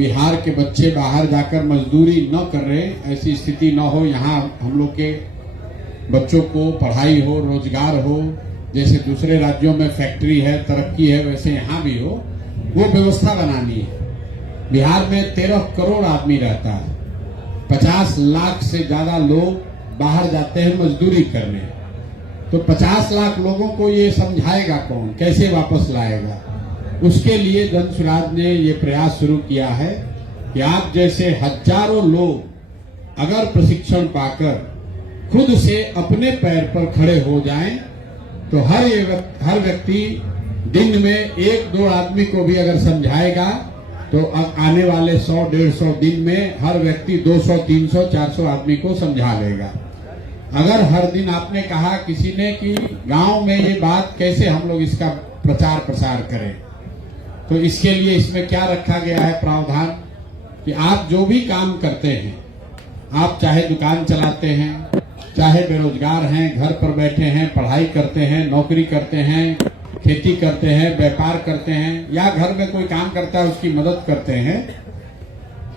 बिहार के बच्चे बाहर जाकर मजदूरी न कर रहे, ऐसी स्थिति न हो। यहाँ हम लोग के बच्चों को पढ़ाई हो, रोजगार हो, जैसे दूसरे राज्यों में फैक्ट्री है, तरक्की है, वैसे यहाँ भी हो, वो व्यवस्था बनानी है। बिहार में 13 करोड़ आदमी रहता है, 50 लाख से ज्यादा लोग बाहर जाते हैं मजदूरी करने। तो 50 लाख लोगों को ये समझाएगा कौन, कैसे वापस लाएगा? उसके लिए जनसुराज ने ये प्रयास शुरू किया है कि आप जैसे हजारों लोग अगर प्रशिक्षण पाकर खुद से अपने पैर पर खड़े हो जाएं, तो हर व्यक्ति दिन में 1-2 आदमी को भी अगर समझाएगा तो आने वाले 100-150 दिन में हर व्यक्ति 200, 300, 400 आदमी को समझा लेगा। अगर हर दिन आपने कहा किसी ने कि गांव में ये बात कैसे हम लोग इसका प्रचार प्रसार करें, तो इसके लिए इसमें क्या रखा गया है प्रावधान कि आप जो भी काम करते हैं, आप चाहे दुकान चलाते हैं, चाहे बेरोजगार हैं, घर पर बैठे हैं, पढ़ाई करते हैं, नौकरी करते हैं, खेती करते हैं, व्यापार करते हैं, या घर में कोई काम करता है उसकी मदद करते हैं,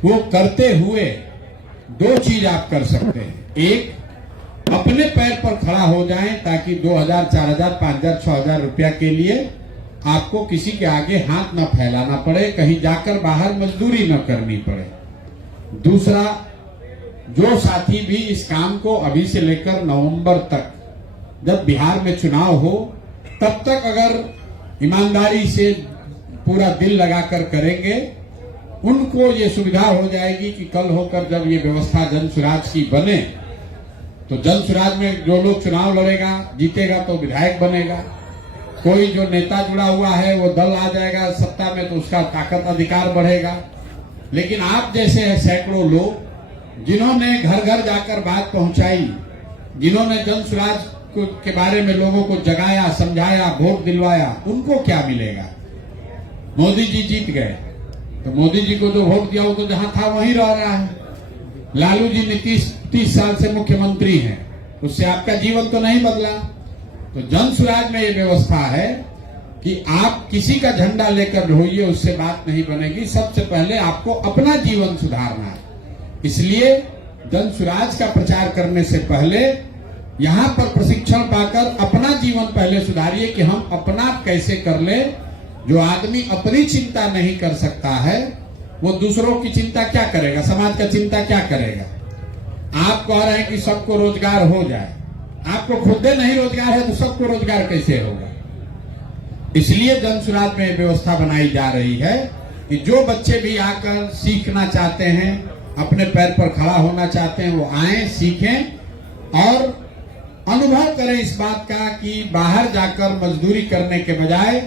वो करते हुए 2 चीज आप कर सकते हैं। एक, अपने पैर पर खड़ा हो जाएं ताकि 2000, 4000, 5000, 6000 रुपया के लिए आपको किसी के आगे हाथ न फैलाना पड़े, कहीं जाकर बाहर मजदूरी न करनी पड़े। दूसरा, जो साथी भी इस काम को अभी से लेकर नवंबर तक, जब बिहार में चुनाव हो तब तक अगर ईमानदारी से पूरा दिल लगाकर करेंगे, उनको ये सुविधा हो जाएगी कि कल होकर जब ये व्यवस्था जनसुराज की बने तो जनसुराज में जो लोग चुनाव लड़ेगा, जीतेगा तो विधायक बनेगा, कोई जो नेता जुड़ा हुआ है वो दल आ जाएगा सत्ता में तो उसका ताकत अधिकार बढ़ेगा। लेकिन आप जैसे हैं सैकड़ों लोग जिन्होंने घर घर जाकर बात पहुंचाई, जिन्होंने जनसुराज के बारे में लोगों को जगाया, समझाया, वोट दिलवाया, उनको क्या मिलेगा? मोदी जी जीत गए तो मोदी जी को जो वोट दिया वो तो जहां था वहीं रह रहा है। लालू जी 30 साल से मुख्यमंत्री हैं, उससे आपका जीवन तो नहीं बदला। तो जनसुराज में ये व्यवस्था है कि आप किसी का झंडा लेकर रोइए, उससे बात नहीं बनेगी। सबसे पहले आपको अपना जीवन सुधारना है। इसलिए जनसुराज का प्रचार करने से पहले यहाँ पर प्रशिक्षण पाकर अपना जीवन पहले सुधारिए कि हम अपना कैसे कर ले। जो आदमी अपनी चिंता नहीं कर सकता है वो दूसरों की चिंता क्या करेगा, समाज का चिंता क्या करेगा? आप कह रहे हैं कि सबको रोजगार हो जाए, आपको खुद नहीं रोजगार है तो सबको रोजगार कैसे होगा? इसलिए जनसुराज में व्यवस्था बनाई जा रही है कि जो बच्चे भी आकर सीखना चाहते हैं, अपने पैर पर खड़ा होना चाहते हैं, वो आए, सीखें और अनुभव करें इस बात का कि बाहर जाकर मजदूरी करने के बजाय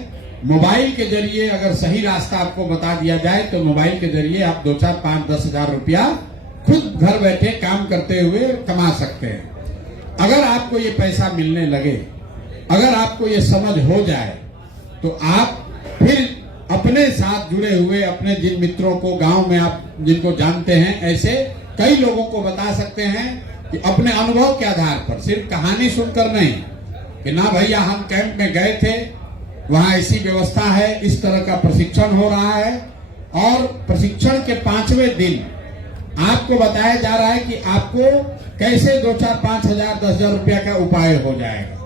मोबाइल के जरिए अगर सही रास्ता आपको बता दिया जाए तो मोबाइल के जरिए आप 2, 4, 5, 10 हजार रुपया खुद घर बैठे काम करते हुए कमा सकते हैं। अगर आपको ये पैसा मिलने लगे, अगर आपको ये समझ हो जाए, तो आप फिर अपने साथ जुड़े हुए अपने जिन मित्रों को गांव में आप जिनको जानते हैं, ऐसे कई लोगों को बता सकते हैं कि अपने अनुभव के आधार पर, सिर्फ कहानी सुनकर नहीं कि ना भैया हम कैंप में गए थे, वहां ऐसी व्यवस्था है, इस तरह का प्रशिक्षण हो रहा है, और प्रशिक्षण के 5वें दिन आपको बताया जा रहा है कि आपको कैसे 2, 4, 5 हजार, 10 हजार रुपया का उपाय हो जाएगा।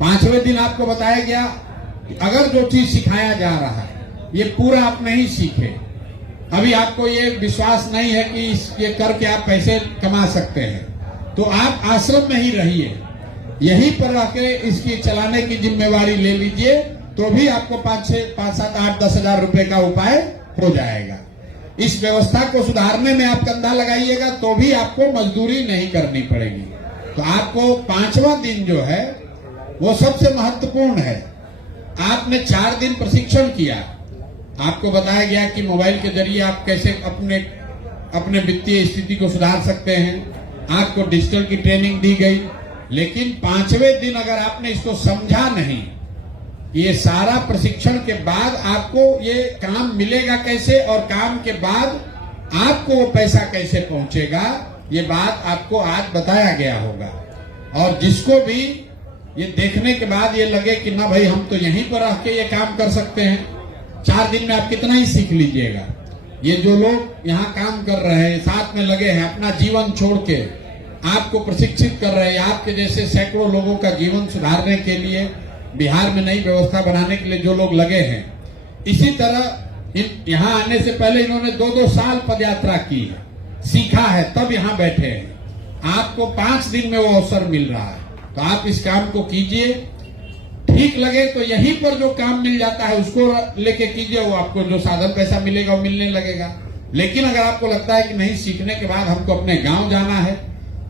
5वें दिन आपको बताया गया कि अगर जो चीज सिखाया जा रहा है ये पूरा आप नहीं सीखे, अभी आपको ये विश्वास नहीं है कि ये करके आप पैसे कमा सकते हैं, तो आप आश्रम में ही रहिए, यहीं पर रह के इसकी चलाने की जिम्मेवारी ले लीजिए, तो भी आपको 5, 7, 8, 10 हजार रुपए का उपाय हो जाएगा। इस व्यवस्था को सुधारने में आप कंधा लगाइएगा तो भी आपको मजदूरी नहीं करनी पड़ेगी। तो आपको 5वां दिन जो है वो सबसे महत्वपूर्ण है। आपने 4 दिन प्रशिक्षण किया, आपको बताया गया कि मोबाइल के जरिए आप कैसे अपने वित्तीय स्थिति को सुधार सकते हैं, आपको डिजिटल की ट्रेनिंग दी गई। लेकिन 5वें दिन अगर आपने इसको समझा नहीं, ये सारा प्रशिक्षण के बाद आपको ये काम मिलेगा कैसे और काम के बाद आपको वो पैसा कैसे पहुंचेगा, ये बात आपको आज बताया गया होगा। और जिसको भी ये देखने के बाद ये लगे कि ना भाई हम तो यहीं पर रह के ये काम कर सकते हैं, 4 दिन में आप कितना ही सीख लीजिएगा, ये जो लोग यहाँ काम कर रहे हैं, साथ में लगे हैं, अपना जीवन छोड़ के आपको प्रशिक्षित कर रहे हैं, आपके जैसे सैकड़ों लोगों का जीवन सुधारने के लिए, बिहार में नई व्यवस्था बनाने के लिए जो लोग लगे हैं, इसी तरह यहाँ आने से पहले इन्होंने 2-2 साल पदयात्रा की है, सीखा है, तब यहाँ बैठे हैं। आपको 5 दिन में वो अवसर मिल रहा है, तो आप इस काम को कीजिए। ठीक लगे तो यहीं पर जो काम मिल जाता है उसको लेके कीजिए, वो आपको जो साधन पैसा मिलेगा वो मिलने लगेगा। लेकिन अगर आपको लगता है कि नहीं, सीखने के बाद हमको अपने गांव जाना है,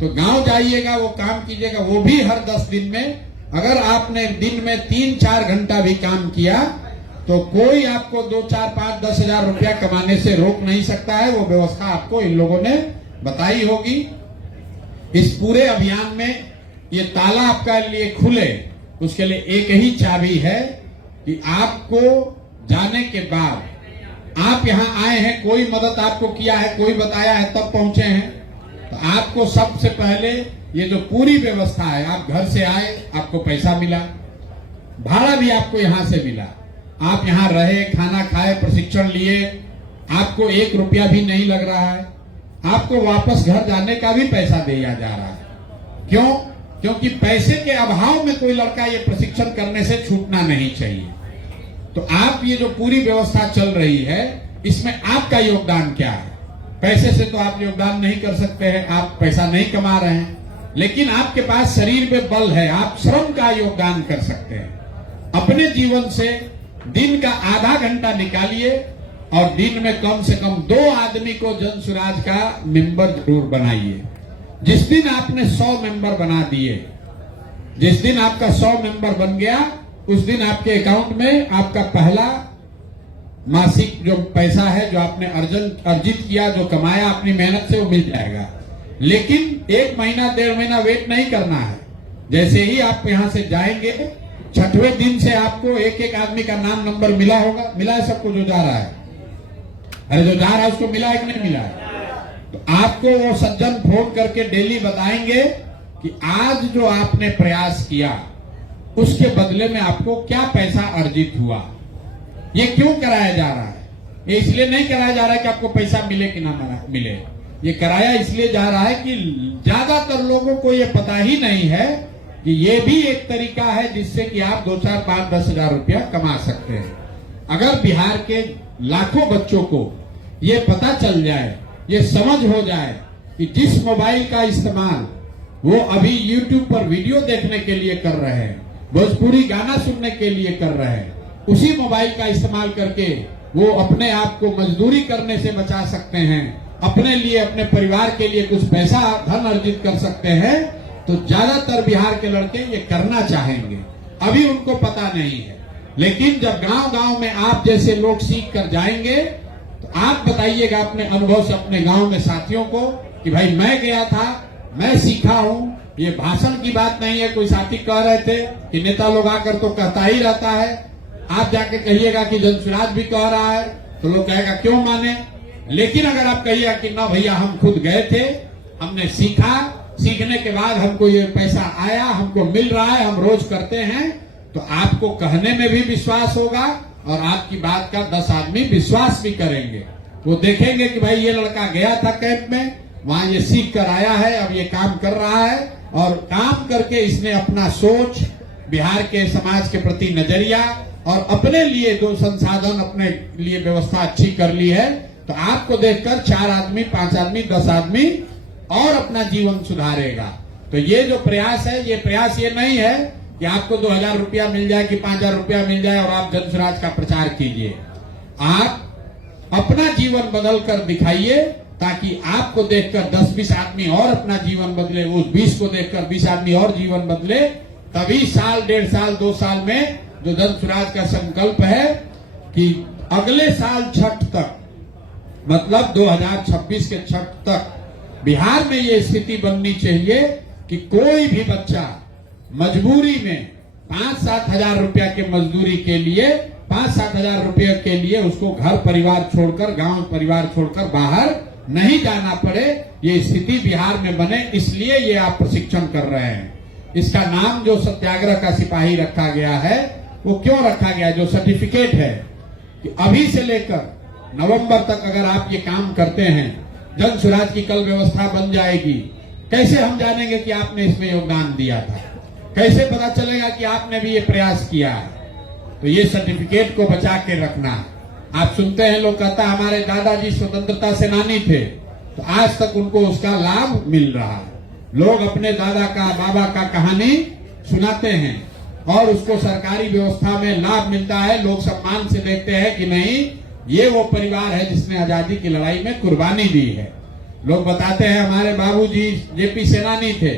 तो गांव जाइएगा, वो काम कीजिएगा, वो भी हर 10 दिन में। अगर आपने दिन में 3-4 घंटा भी काम किया तो कोई आपको 2, 4, 5, 10 हजार रुपया कमाने से रोक नहीं सकता है। वो व्यवस्था आपको इन लोगों ने बताई होगी। इस पूरे अभियान में ये ताला आपका लिए खुले, उसके लिए एक ही चाबी है कि आपको जाने के बाद आप यहाँ आए हैं, कोई मदद आपको किया है, कोई बताया है, तब पहुंचे हैं, तो आपको सबसे पहले ये जो पूरी व्यवस्था है, आप घर से आए, आपको पैसा मिला, भाड़ा भी आपको यहाँ से मिला, आप यहाँ रहे, खाना खाए, प्रशिक्षण लिए, आपको 1 रुपया भी नहीं लग रहा है, आपको वापस घर जाने का भी पैसा दिया जा रहा है। क्यों? क्योंकि पैसे के अभाव में कोई लड़का ये प्रशिक्षण करने से छूटना नहीं चाहिए। तो आप ये जो पूरी व्यवस्था चल रही है, इसमें आपका योगदान क्या है? पैसे से तो आप योगदान नहीं कर सकते हैं, आप पैसा नहीं कमा रहे हैं, लेकिन आपके पास शरीर में बल है, आप श्रम का योगदान कर सकते हैं। अपने जीवन से दिन का आधा घंटा निकालिए और दिन में कम से कम 2 आदमी को जन सुराज का मेंबर जरूर बनाइए। जिस दिन आपने 100 मेंबर बना दिए, जिस दिन आपका 100 मेंबर बन गया, उस दिन आपके अकाउंट में आपका पहला मासिक जो पैसा है, जो आपने अर्जित किया, जो कमाया अपनी मेहनत से, वो मिल जाएगा। लेकिन 1 महीना 1.5 महीना वेट नहीं करना है। जैसे ही आप यहां से जाएंगे, 6वें दिन से आपको एक आदमी का नाम नंबर मिला होगा। मिला है सबको जो जा रहा है? अरे जो जा रहा है उसको मिला है कि नहीं मिला है? तो आपको वो सज्जन फोन करके डेली बताएंगे कि आज जो आपने प्रयास किया उसके बदले में आपको क्या पैसा अर्जित हुआ। ये क्यों कराया जा रहा है? ये इसलिए नहीं कराया जा रहा है कि आपको पैसा मिले कि ना मिले। ये कराया इसलिए जा रहा है कि ज्यादातर लोगों को ये पता ही नहीं है कि ये भी एक तरीका है जिससे कि आप 2, 4, 5, 10 हजार रुपया कमा सकते हैं। अगर बिहार के लाखों बच्चों को ये पता चल जाए, ये समझ हो जाए कि जिस मोबाइल का इस्तेमाल वो अभी YouTube पर वीडियो देखने के लिए कर रहे हैं, भोजपुरी गाना सुनने के लिए कर रहे हैं, उसी मोबाइल का इस्तेमाल करके वो अपने आप को मजदूरी करने से बचा सकते हैं, अपने लिए, अपने परिवार के लिए कुछ पैसा धन अर्जित कर सकते हैं, तो ज्यादातर बिहार के लड़के ये करना चाहेंगे। अभी उनको पता नहीं है, लेकिन जब गांव-गांव में आप जैसे लोग सीख कर जाएंगे, तो आप बताइएगा अपने अनुभव से अपने गांव में साथियों को कि भाई मैं गया था, मैं सीखा हूं। ये भाषण की बात नहीं है। कोई साथी कह रहे थे कि नेता लोग आकर तो कहता ही रहता है, आप जाके कहिएगा कि जनसुराज भी कह रहा है, तो लोग कहेगा क्यों माने। लेकिन अगर आप कहिएगा कि ना भैया हम खुद गए थे, हमने सीखा, सीखने के बाद हमको ये पैसा आया, हमको मिल रहा है, हम रोज करते हैं, तो आपको कहने में भी विश्वास होगा और आपकी बात का 10 आदमी विश्वास भी करेंगे। वो देखेंगे कि भाई ये लड़का गया था कैंप में, वहां ये सीख कर आया है, अब ये काम कर रहा है और काम करके इसने अपना सोच, बिहार के समाज के प्रति नजरिया और अपने लिए जो संसाधन, अपने लिए व्यवस्था अच्छी कर ली है। तो आपको देखकर 4 आदमी, 5 आदमी, 10 आदमी और अपना जीवन सुधारेगा। तो ये जो प्रयास है, ये प्रयास ये नहीं है कि आपको 2000 रुपया मिल जाए कि 5000 रुपया मिल जाए और आप जनसुराज का प्रचार कीजिए। आप अपना जीवन बदल कर दिखाइए, ताकि आपको देखकर 10-20 आदमी और अपना जीवन बदले, उस 20 को देखकर 20 आदमी और जीवन बदले। तभी साल, 1.5 साल, 2 साल में जो जनसुराज का संकल्प है कि अगले साल छठ तक, मतलब 2026 के छठ तक बिहार में ये स्थिति बननी चाहिए कि कोई भी बच्चा मजबूरी में 5-7 हजार रुपया के मजदूरी के लिए, 5-7 हजार रुपये के लिए उसको घर परिवार छोड़कर, गांव परिवार छोड़कर बाहर नहीं जाना पड़े। ये स्थिति बिहार में बने, इसलिए ये आप प्रशिक्षण कर रहे हैं। इसका नाम जो सत्याग्रह का सिपाही रखा गया है, वो क्यों रखा गया? जो सर्टिफिकेट है कि अभी से लेकर नवंबर तक अगर आप ये काम करते हैं, जन सुराज की कल व्यवस्था बन जाएगी। कैसे हम जानेंगे कि आपने इसमें योगदान दिया था? कैसे पता चलेगा कि आपने भी ये प्रयास किया है? तो ये सर्टिफिकेट को बचा के रखना। आप सुनते हैं लोग कहता है हमारे दादाजी स्वतंत्रता सेनानी थे, तो आज तक उनको उसका लाभ मिल रहा है। लोग अपने दादा का बाबा का कहानी सुनाते हैं और उसको सरकारी व्यवस्था में लाभ मिलता है। लोग सम्मान से देखते हैं कि नहीं, ये वो परिवार है जिसने आजादी की लड़ाई में कुर्बानी दी है। लोग बताते हैं हमारे बाबूजी जेपी सेनानी थे,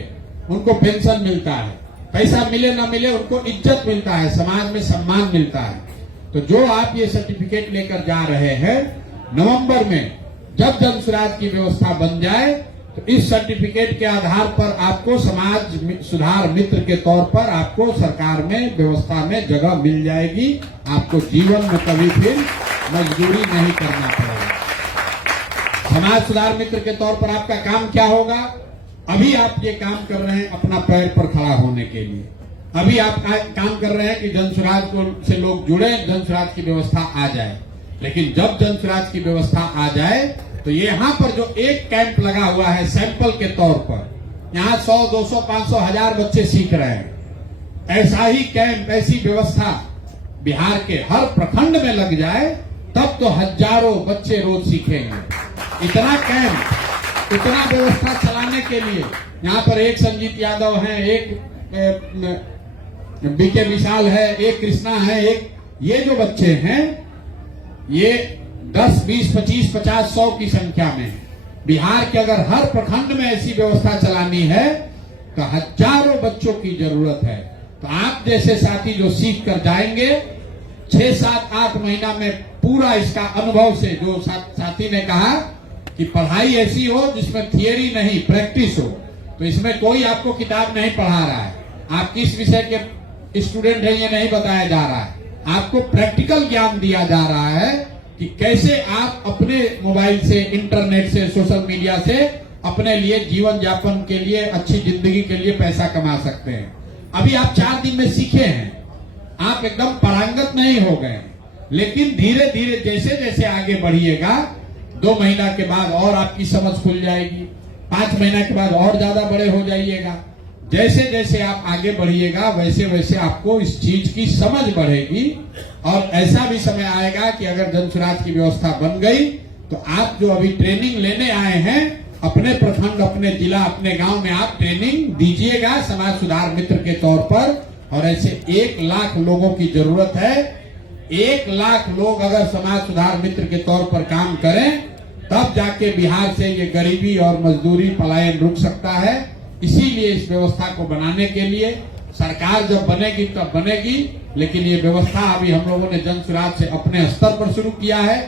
उनको पेंशन मिलता है। पैसा मिले ना मिले, उनको इज्जत मिलता है, समाज में सम्मान मिलता है। तो जो आप ये सर्टिफिकेट लेकर जा रहे हैं, नवंबर में जब जन सुराज की व्यवस्था बन जाए तो इस सर्टिफिकेट के आधार पर आपको समाज सुधार मित्र के तौर पर आपको सरकार में व्यवस्था में जगह मिल जाएगी। आपको जीवन में कभी फिर मजदूरी नहीं करना पड़ेगा। समाज सुधार मित्र के तौर पर आपका काम क्या होगा? अभी आप ये काम कर रहे हैं अपना पैर पर खड़ा होने के लिए। अभी आप काम कर रहे हैं कि जन सुराज से लोग जुड़े, जन सुराज की व्यवस्था आ जाए। लेकिन जब जन सुराज की व्यवस्था आ जाए तो यहाँ पर जो एक कैंप लगा हुआ है सैंपल के तौर पर, यहाँ 100, 200, 500, 1000 बच्चे सीख रहे हैं। ऐसा ही कैंप, ऐसी व्यवस्था बिहार के हर प्रखंड में लग जाए तब तो हजारों बच्चे रोज सीखेंगे। इतना कैंप, इतना व्यवस्था चलाने के लिए यहाँ पर एक संजीत यादव है, एक बीके विशाल है, एक कृष्णा है, एक ये जो बच्चे हैं ये 10, 20, 25, 50, 100 की संख्या में है। बिहार के अगर हर प्रखंड में ऐसी व्यवस्था चलानी है तो हजारों बच्चों की जरूरत है। तो आप जैसे साथी जो सीख कर जाएंगे, 6, 7, 8 महीना में पूरा इसका अनुभव से, जो साथी ने कहा कि पढ़ाई ऐसी हो जिसमें थियरी नहीं प्रैक्टिस हो, तो इसमें कोई आपको किताब नहीं पढ़ा रहा है, आप किस विषय के स्टूडेंट हैं ये नहीं बताया जा रहा है, आपको प्रैक्टिकल ज्ञान दिया जा रहा है कि कैसे आप अपने मोबाइल से, इंटरनेट से, सोशल मीडिया से अपने लिए जीवन यापन के लिए, अच्छी जिंदगी के लिए पैसा कमा सकते हैं। अभी आप 4 दिन में सीखे हैं, आप एकदम पारंगत नहीं हो गए, लेकिन धीरे धीरे जैसे जैसे आगे बढ़िएगा, 2 महीना के बाद और आपकी समझ खुल जाएगी, 5 महीना के बाद और ज्यादा बड़े हो जाइएगा। जैसे जैसे आप आगे बढ़िएगा वैसे वैसे आपको इस चीज की समझ बढ़ेगी। और ऐसा भी समय आएगा कि अगर जन सुराज की व्यवस्था बन गई तो आप जो अभी ट्रेनिंग लेने आए हैं, अपने प्रखंड, अपने जिला, अपने गांव में आप ट्रेनिंग दीजिएगा समाज सुधार मित्र के तौर पर। और ऐसे 1 लाख लोगों की जरूरत है। 1 लाख लोग अगर समाज सुधार मित्र के तौर पर काम करें तब जाके बिहार से ये गरीबी और मजदूरी पलायन रुक सकता है। इसीलिए इस व्यवस्था को बनाने के लिए सरकार जब बनेगी तब बनेगी, लेकिन ये व्यवस्था अभी हम लोगों ने जन सुराज से अपने स्तर पर शुरू किया है।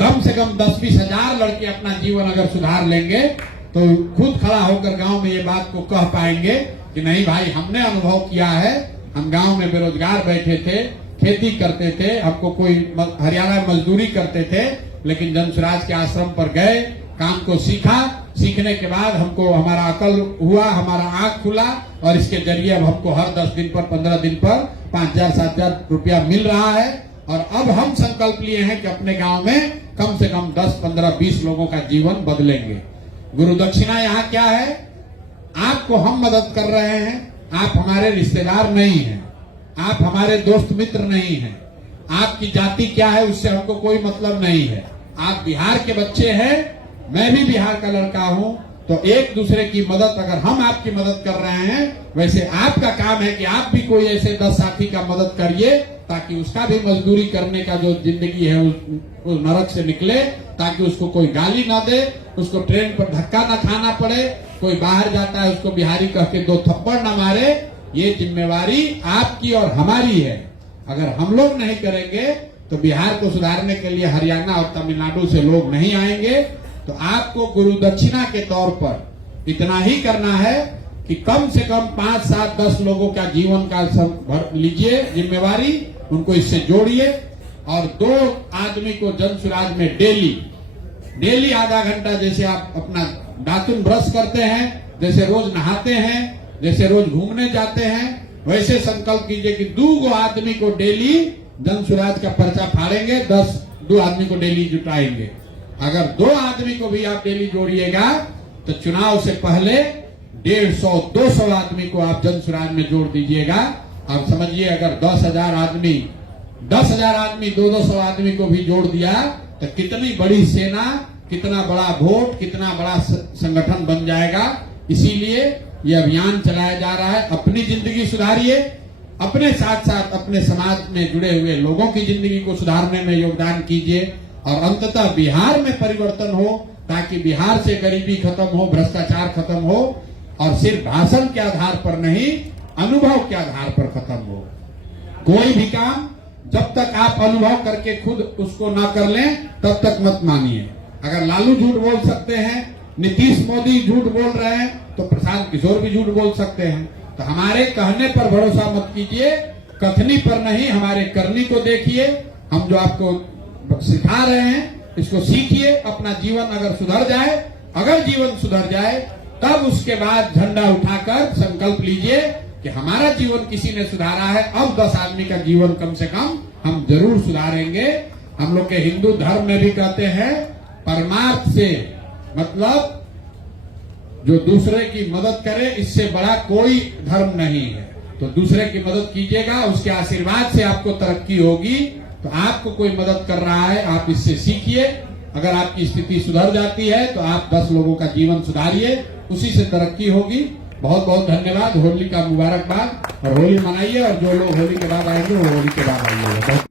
कम से कम 10-20 हजार लड़के अपना जीवन अगर सुधार लेंगे तो खुद खड़ा होकर गांव में ये बात को कह पाएंगे कि नहीं भाई, हमने अनुभव किया है, हम गांव में बेरोजगार बैठे थे, खेती करते थे, हमको कोई हरियाणा में मजदूरी करते थे, लेकिन जन सुराज के आश्रम पर गए, काम को सीखा, सीखने के बाद हमको हमारा अकल हुआ, हमारा आंख खुला और इसके जरिए अब हमको हर 10 दिन पर, 15 दिन पर 5,000, 7,000 रुपया मिल रहा है। और अब हम संकल्प लिए हैं कि अपने गांव में कम से कम 10, 15, 20 लोगों का जीवन बदलेंगे। गुरु दक्षिणा यहाँ क्या है? आपको हम मदद कर रहे हैं, आप हमारे रिश्तेदार नहीं हैं, आप हमारे दोस्त मित्र नहीं हैं, आपकी जाति क्या है उससे हमको कोई मतलब नहीं है। आप बिहार के बच्चे हैं, मैं भी बिहार का लड़का हूं, तो एक दूसरे की मदद, अगर हम आपकी मदद कर रहे हैं, वैसे आपका काम है कि आप भी कोई ऐसे 10 साथी का मदद करिए ताकि उसका भी मजदूरी करने का जो जिंदगी है उस नरक से निकले, ताकि उसको कोई गाली ना दे, उसको ट्रेन पर धक्का ना खाना पड़े, कोई बाहर जाता है उसको बिहारी कह के 2 थप्पड़ ना मारे। ये जिम्मेवारी आपकी और हमारी है। अगर हम लोग नहीं करेंगे तो बिहार को सुधारने के लिए हरियाणा और तमिलनाडु से लोग नहीं आएंगे। तो आपको गुरु दक्षिणा के तौर पर इतना ही करना है कि कम से कम 5, 7, 10 लोगों का जीवन का सब लीजिए जिम्मेवारी, उनको इससे जोड़िए। और 2 आदमी को जन सुराज में डेली आधा घंटा, जैसे आप अपना दातुन ब्रश करते हैं, जैसे रोज नहाते हैं, जैसे रोज घूमने जाते हैं, वैसे संकल्प कीजिए कि 2 आदमी को डेली जन सुराज का पर्चा फाड़ेंगे। दो आदमी को डेली जुटाएंगे। अगर 2 आदमी को भी आप डेली जोड़िएगा तो चुनाव से पहले 150-200 आदमी को आप जन सुराज में जोड़ दीजिएगा। आप समझिए, अगर 10,000 आदमी 200 आदमी को भी जोड़ दिया तो कितनी बड़ी सेना, कितना बड़ा वोट, कितना बड़ा संगठन बन जाएगा। इसीलिए ये अभियान चलाया जा रहा है। अपनी जिंदगी सुधारिए, अपने साथ साथ अपने समाज में जुड़े हुए लोगों की जिंदगी को सुधारने में योगदान कीजिए और अंततः बिहार में परिवर्तन हो, ताकि बिहार से गरीबी खत्म हो, भ्रष्टाचार खत्म हो और सिर्फ भाषण के आधार पर नहीं, अनुभव के आधार पर खत्म हो। कोई भी काम जब तक आप अनुभव करके खुद उसको ना कर लें तब तक मत मानिए। अगर लालू झूठ बोल सकते हैं, नीतीश मोदी झूठ बोल रहे हैं, तो प्रशांत किशोर भी झूठ बोल सकते हैं। तो हमारे कहने पर भरोसा मत कीजिए, कथनी पर नहीं, हमारे करनी को देखिए। हम जो आपको सिखा रहे हैं इसको सीखिए। अपना जीवन अगर सुधर जाए, अगर जीवन सुधर जाए, तब उसके बाद झंडा उठाकर संकल्प लीजिए कि हमारा जीवन किसी ने सुधारा है, अब 10 आदमी का जीवन कम से कम हम जरूर सुधारेंगे। हम लोग के हिंदू धर्म में भी कहते हैं, परमार्थ से मतलब जो दूसरे की मदद करे, इससे बड़ा कोई धर्म नहीं है। तो दूसरे की मदद कीजिएगा, उसके आशीर्वाद से आपको तरक्की होगी। तो आपको कोई मदद कर रहा है, आप इससे सीखिए। अगर आपकी स्थिति सुधर जाती है तो आप 10 लोगों का जीवन सुधारिए, उसी से तरक्की होगी। बहुत बहुत धन्यवाद। होली का मुबारकबाद और होली मनाइए, और जो लोग होली के बाद आएंगे वो होली के बाद आइए।